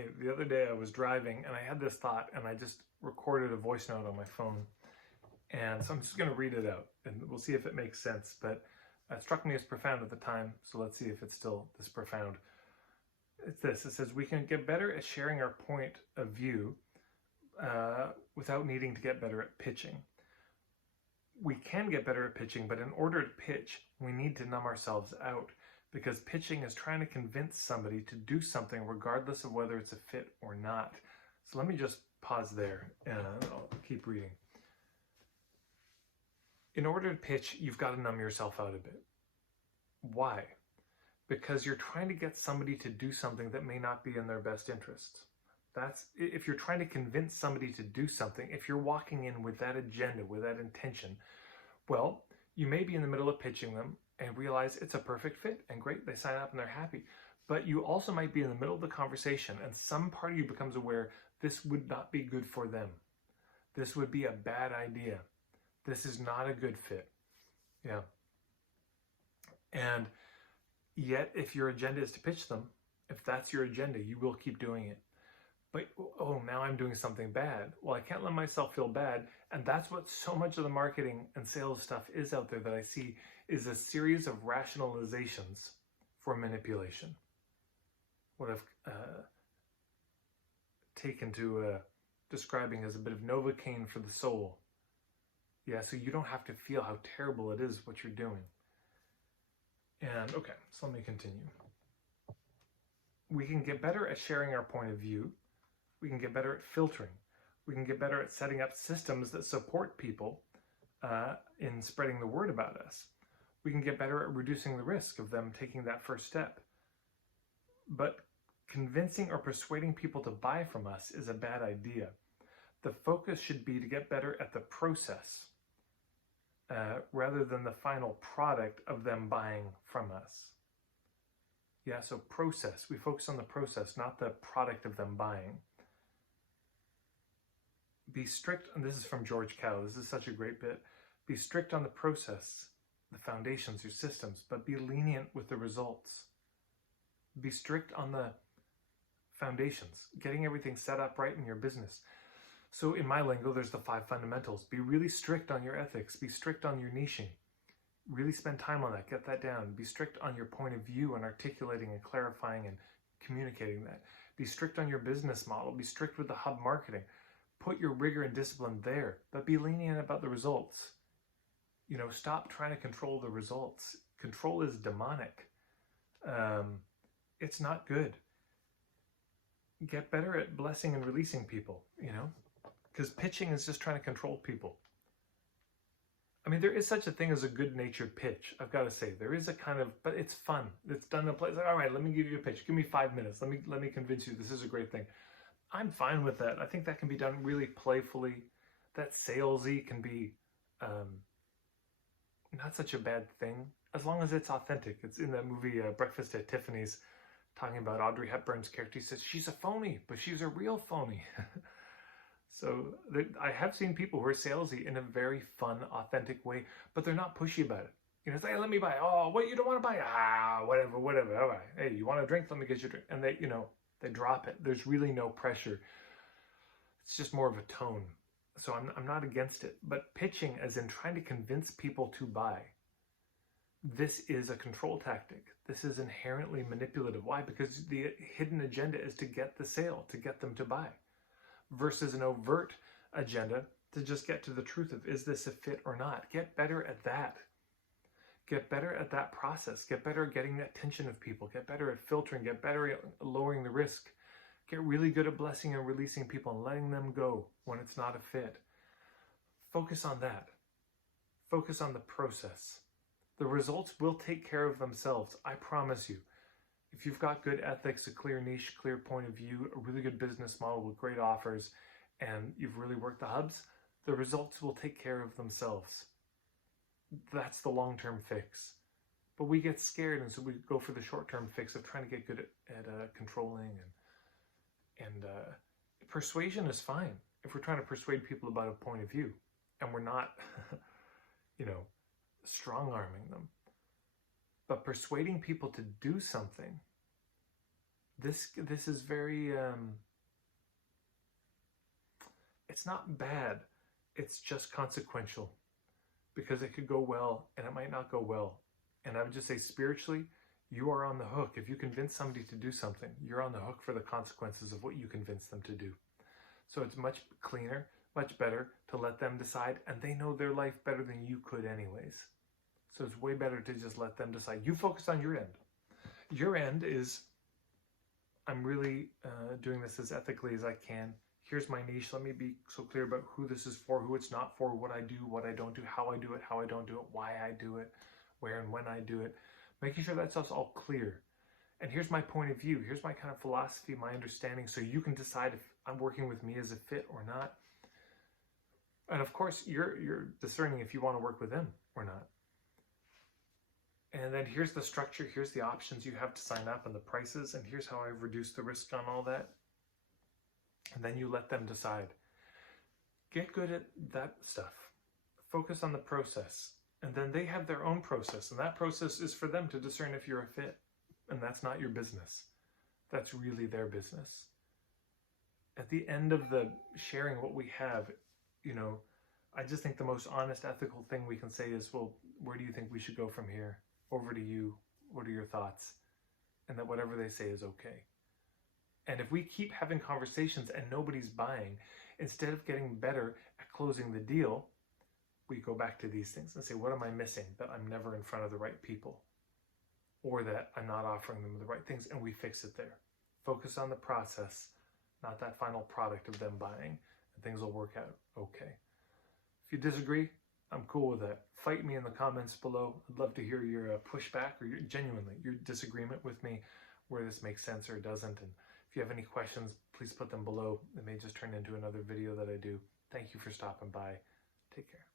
Hey, the other day I was driving and I had this thought and I just recorded a voice note on my phone. And so I'm just going to read it out and we'll see if it makes sense. But it struck me as profound at the time. So let's see if it's still this profound. It's this. It says, we can get better at sharing our point of view without needing to get better at pitching. We can get better at pitching, but in order to pitch, we need to numb ourselves out, because pitching is trying to convince somebody to do something regardless of whether it's a fit or not. So let me just pause there and I'll keep reading. In order to pitch, you've got to numb yourself out a bit. Why? Because you're trying to get somebody to do something that may not be in their best interests. That's if you're trying to convince somebody to do something, if you're walking in with that agenda, with that intention, well, you may be in the middle of pitching them and realize it's a perfect fit and great, they sign up and they're happy. But you also might be in the middle of the conversation and some part of you becomes aware this would not be good for them. This would be a bad idea. This is not a good fit. Yeah. And yet, if your agenda is to pitch them, if that's your agenda, you will keep doing it. But, oh, now I'm doing something bad. Well, I can't let myself feel bad. And that's what so much of the marketing and sales stuff is out there that I see, is a series of rationalizations for manipulation. What I've taken to describing as a bit of Novocaine for the soul. Yeah, so you don't have to feel how terrible it is what you're doing. And okay, so let me continue. We can get better at sharing our point of view. We can get better at filtering. We can get better at setting up systems that support people in spreading the word about us. We can get better at reducing the risk of them taking that first step. But convincing or persuading people to buy from us is a bad idea. The focus should be to get better at the process rather than the final product of them buying from us. Yeah, so process. We focus on the process, not the product of them buying. Be strict, and this is from George Cow, this is such a great bit. Be strict on the process, the foundations, your systems, but be lenient with the results. Be strict on the foundations, getting everything set up right in your business. So in my lingo, there's the 5 fundamentals. Be really strict on your ethics. Be strict on your niching. Really spend time on that. Get that down. Be strict on your point of view and articulating and clarifying and communicating that. Be strict on your business model. Be strict with the hub marketing. Put your rigor and discipline there, but be lenient about the results. You know, stop trying to control the results. Control is demonic. It's not good. Get better at blessing and releasing people, you know, because pitching is just trying to control people. I mean, there is such a thing as a good-natured pitch. I've got to say, there is a kind of, but it's fun. It's done in a place like, all right, let me give you a pitch. Give me 5 minutes. Let me convince you this is a great thing. I'm fine with that. I think that can be done really playfully. That salesy can be not such a bad thing, as long as it's authentic. It's in that movie Breakfast at Tiffany's, talking about Audrey Hepburn's character. He says, she's a phony, but she's a real phony. So I have seen people who are salesy in a very fun, authentic way, but they're not pushy about it. You know, it's like, hey, let me buy. Oh, what, you don't want to buy? Ah, whatever. All right. Hey, you want a drink? Let me get you a drink. And they, you know, they drop it. There's really no pressure. It's just more of a tone. So I'm not against it. But pitching, as in trying to convince people to buy, this is a control tactic. This is inherently manipulative. Why? Because the hidden agenda is to get the sale, to get them to buy, versus an overt agenda to just get to the truth of, is this a fit or not? Get better at that. Get better at that process. Get better at getting the attention of people. Get better at filtering. Get better at lowering the risk. Get really good at blessing and releasing people and letting them go when it's not a fit. Focus on that. Focus on the process. The results will take care of themselves, I promise you. If you've got good ethics, a clear niche, clear point of view, a really good business model with great offers, and you've really worked the hubs, the results will take care of themselves. That's the long-term fix. But we get scared, and so we go for the short-term fix of trying to get good at controlling. And persuasion is fine if we're trying to persuade people about a point of view, and we're not, you know, strong-arming them. But persuading people to do something, This is very it's not bad. It's just consequential, because it could go well and it might not go well. And I would just say, spiritually, you are on the hook. If you convince somebody to do something, you're on the hook for the consequences of what you convince them to do. So it's much cleaner, much better to let them decide, and they know their life better than you could anyways. So it's way better to just let them decide. You focus on your end. Your end is, I'm really doing this as ethically as I can. Here's my niche. Let me be so clear about who this is for, who it's not for, what I do, what I don't do, how I do it, how I don't do it, why I do it, where and when I do it. Making sure that's all clear. And here's my point of view. Here's my kind of philosophy, my understanding, so you can decide if I'm working with me as a fit or not. And of course, you're discerning if you want to work with them or not. And then here's the structure. Here's the options you have to sign up and the prices. And here's how I've reduced the risk on all that. And then you let them decide. Get good at that stuff. Focus on the process. And then they have their own process. And that process is for them to discern if you're a fit. And that's not your business. That's really their business. At the end of the sharing what we have, I just think the most honest, ethical thing we can say is, well, where do you think we should go from here? Over to you. What are your thoughts? And that whatever they say is okay. And if we keep having conversations and nobody's buying, instead of getting better at closing the deal, we go back to these things and say, what am I missing? That I'm never in front of the right people, or that I'm not offering them the right things, and we fix it there. Focus on the process, not that final product of them buying, and things will work out okay. If you disagree, I'm cool with that. Fight me in the comments below. I'd love to hear your pushback, or your disagreement with me, where this makes sense or doesn't. And if you have any questions, please put them below. It may just turn into another video that I do. Thank you for stopping by. Take care.